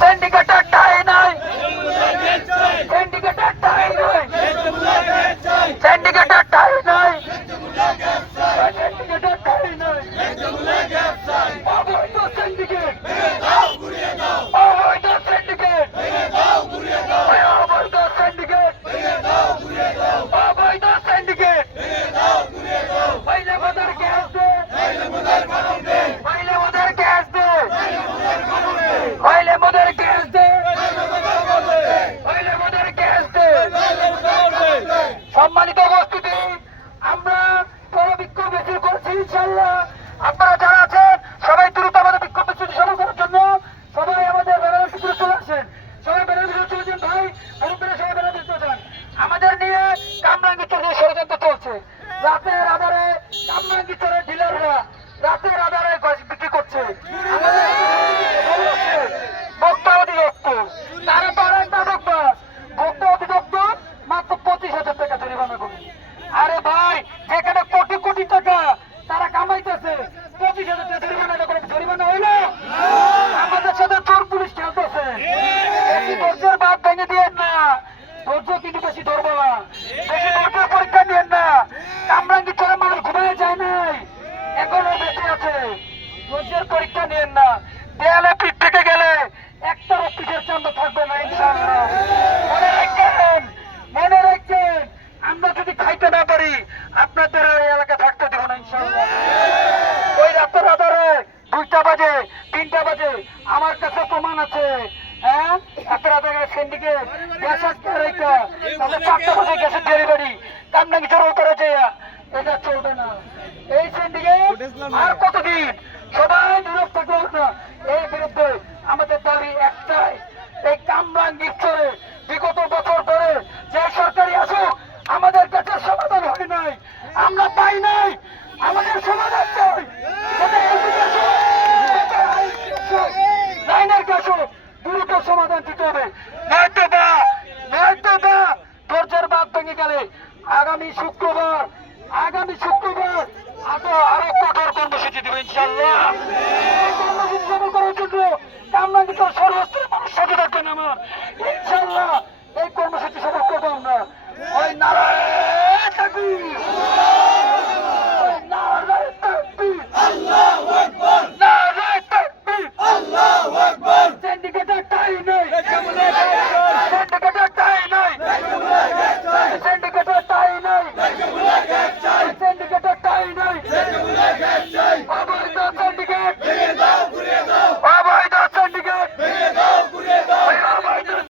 সিন্ডিকেটের ঠাঁই নাই, সিন্ডিকেটের ঠাঁই নাই, সিন্ডিকেটের ঠাঁই নাই, সিন্ডিকেটের ঠাঁই নাই। অবৈধ সিন্ডিকেট, অবৈধ সিন্ডিকেট, অবৈধ সিন্ডিকেট, অবৈধ সিন্ডিকেট। পয়লা মোদের গ্যাস দে, পয়লা মোদের গ্যাস দে, পয়লা মোদের গ্যাস দে, পয়লা মোদের গ্যাস দে। সম্মানিত উপস্থিতি, আমরা বড় বিক্ষোভ মিছিল করছি ইনশাআল্লাহ। আপনারা যারা আছেন সবাই দ্রুত আমাদের বিক্ষোভ মিছিল শুরু করার জন্য সবাই আমাদের ব্যানার ভিতরে চলে আসেন, সবাই ব্যানার ভিতরে চলে যান ভাই, মুরব্বীরা সবাই ব্যানার ভিতরে যান। আমাদের নিয়ে কামরাঙ্গীরচরে ষড়যন্ত্র চলছে। রাতের আধারে কামরাঙ্গীরচরের ডিলাররা রাতের আধারে গাছ বিক্রি করছে। ভোক্তা অধিদপ্তর, তারা তো আর একটা ভোক্তাস। ভোক্তা অধিদপ্তর মাত্র 25,000 টাকা জরিমানা করবে। আরে ভাই, যেখানে কোটি কোটি টাকা তারা কামাইতেছে, 25,000 টাকা জরিমানা করে জরিমানা হইল? আমাদের সাথে চোর পুলিশ খেলতেছে। বেশি ধৈর্যের বাদ ভেঙে দিয়েন না, ধৈর্য কিন্তু বেশি ধরবো না, বেশি ধৈর্যের পরীক্ষা দিয়েন না। কামরাঙ্গীরচরের মানুষ ঘুমিয়ে যায় নাই, এখনো বেঁচে আছে। ধৈর্যের পরীক্ষা নিয়েন না, দেয়ালে পিঠ থেকে গেলে একটা পিঠের চান্দ থাকবে না ইনশাআল্লাহ। মনে রাখবেন, মনে রাখবেন, আমরা যদি খাইতে না পারি আপনাদের ওই এলাকা থাকতে দেবো না ইনশাআল্লাহ। ওই রাতের আধারে 2টা বাজে 3টা বাজে আমার কাছে প্রমাণ আছে। হ্যাঁ, রাতের আধারে সিন্ডিকেট গ্যাস আসতে রেখা তাহলে 4টা বাজে গ্যাসের ডেলিভারি কামরাঙ্গীরচর উত্তরে যেয়া, এটা চলবে না। এই সিন্ডিকেট আর কতদিন? সবাই নীরব থাকবে না।